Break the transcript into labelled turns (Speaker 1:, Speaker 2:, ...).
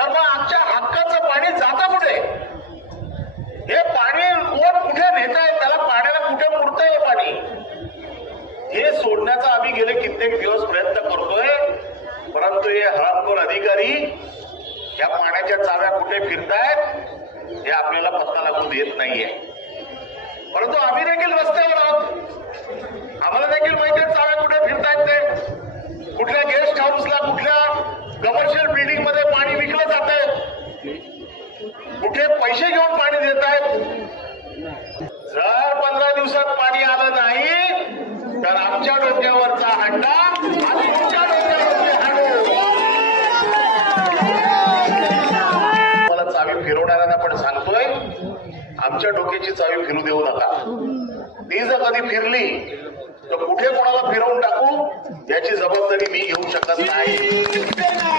Speaker 1: तर मग आमच्या हक्काचं पाणी जातं कुठे? हे पाणी कोण कुठे नेत आहे? त्याला पाण्याला कुठे मुरतंय हे पाणी? हे सोडण्याचा आम्ही गेले कित्येक दिवस प्रयत्न करतोय. परंतु हे हळदपूर अधिकारी या पाण्याच्या चाव्या कुठे फिरतायत हे आपल्याला पत्ता लागू देत नाहीये. परंतु आम्ही देखील रस्त्यावर आहोत. आम्हाला देखील माहिती चाव्या कुठे फिरतायत ते? कुठल्या गेस्ट हाऊसला कुठल्या कमर्शियल बिल्डिंगमध्ये पाणी विकलं जात आहे कुठे पैसे घेऊन पाणी देत आहेत. जर पंधरा दिवसात पाणी आलं नाही तर आमच्या डोक्यावरचा हंडा आणि तुमच्या डोक्यावरचे हांडू. मला चावी फिरवणाऱ्यांना पण सांगतोय आमच्या डोक्याची चावी फिरू देऊ नका. ती जर कधी फिरली तर कुठे कोणाला फिरवून टाकू याची जबाबदारी मी घेऊ शकत नाही.